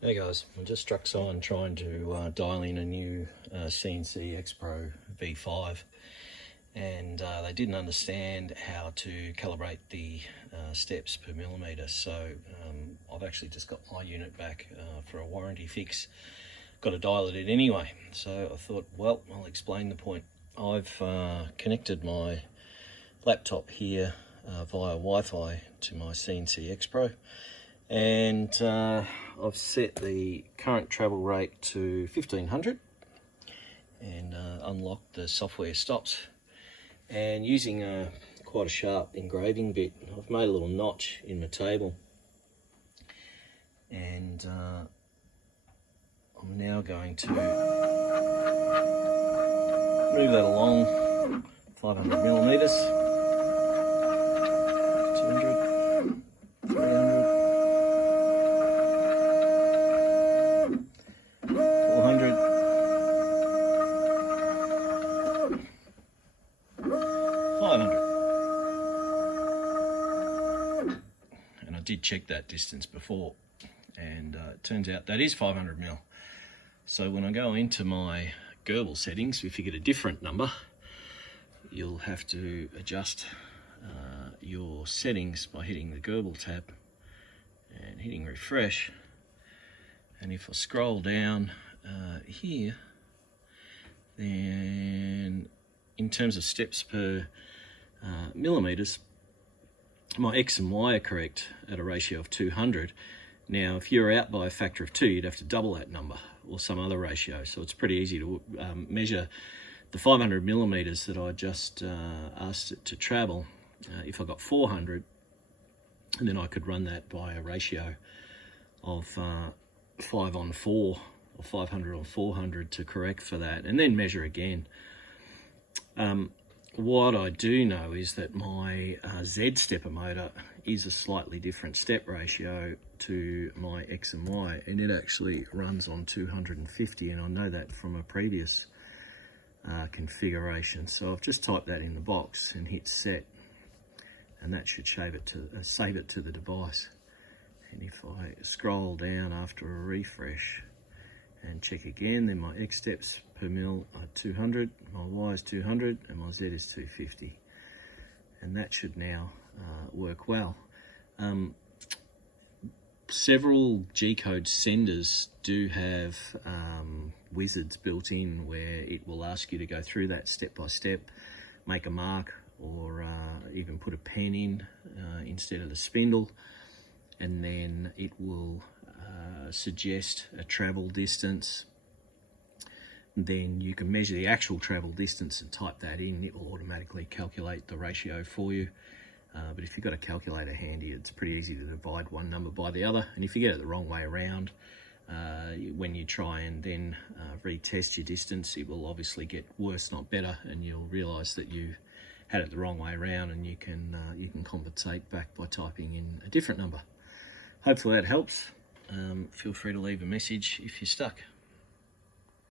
Hey guys, I just struck someone trying to dial in a new CNC XPROV5 and they didn't understand how to calibrate the steps per millimetre. So I've actually just got my unit back for a warranty fix. Got to dial it in anyway. So I thought, well, I'll explain the point. I've connected my laptop here via Wi-Fi to my CNC XPro, and I've set the current travel rate to 1500 and unlocked the software stops, and using quite a sharp engraving bit, I've made a little notch in the table, and I'm now going to move that along 500 millimeters, 200, 300, 400, 500. And I did check that distance before, and it turns out that is 500 mil. So when I go into my Gerbil settings, if you get a different number, you'll have to adjust your settings by hitting the Gerbil tab and hitting refresh. And if I scroll down here, then in terms of steps per millimeters, my X and Y are correct at a ratio of 200. Now, if you're out by a factor of 2, you'd have to double that number or some other ratio. So it's pretty easy to measure the 500 millimeters that I just asked it to travel. If I got 400, and then I could run that by a ratio of 5:4 or 500 on 400 to correct for that, and then measure again. What I do know is that my Z stepper motor is a slightly different step ratio to my X and Y, and it actually runs on 250, and I know that from a previous configuration. So I've just typed that in the box and hit set, and that should save it to the device. And if I scroll down after a refresh and check again, then my X steps per mil are 200, my Y is 200, and my Z is 250. And that should now work well. Several G-code senders do have wizards built in where it will ask you to go through that step by step, make a mark, or even put a pen in instead of the spindle, and then it will suggest a travel distance. Then you can measure the actual travel distance and type that in. It will automatically calculate the ratio for you. But if you've got a calculator handy, it's pretty easy to divide one number by the other. And if you get it the wrong way around, when you try and then retest your distance, it will obviously get worse, not better, and you'll realise that you had it the wrong way around, and you can compensate back by typing in a different number. Hopefully that helps. Feel free to leave a message if you're stuck.